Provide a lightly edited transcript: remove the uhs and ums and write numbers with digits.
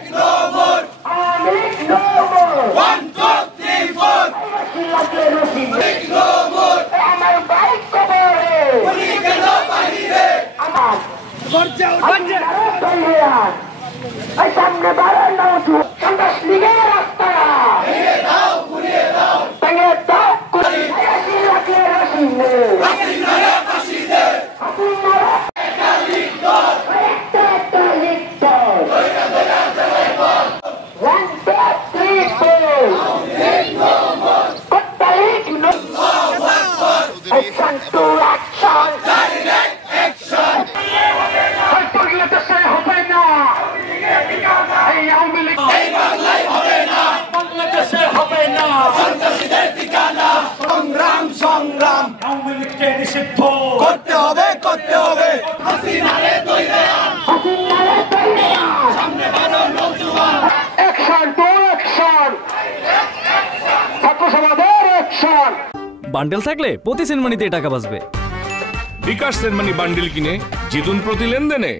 No more. No more. 1, 2, 3, 4. No more. আমার bike কবরে উনি গেল বাহিরে আমার গর্জা উঠছে এই সামনে বাড়ার নাও তো সন্ত্রাস লীগের রাস্তাটা ভেঙে দাও পুড়িয়ে দাও ভেঙে দাও পুড়িয়ে রাখলে রসিনে হাসিনারে ফাঁসি দে হাসিনারে একটা লিখতর একটা লিখতর ওইটা দেখা যাবে বল 1, 2, 3, 4 no more কত্তালিক no action to action direct action হয় পড়লে তো সে হবে না এই আওয়ামী লীগ এই বাংলায় হবে না বাংলাদেশে হবে না সন্ত্রাসীদের ঠিকানা সংগ্রাম সংগ্রাম আওয়ামী লীগকে নিষিদ্ধ করতে হবে হাসিনারে তৈরি হাসিনারে তৈরি সামনে বারো নওজোয়ান অ্যাকশন টু অ্যাকশন ছাত্র সমাজের অ্যাকশন বান্ডেল থাকলে প্রতি সেনমানিতে টাকা বাঁচবে। বিকাশ সেনমানি বান্ডেল কিনে জিতুন প্রতি লেনদেনে।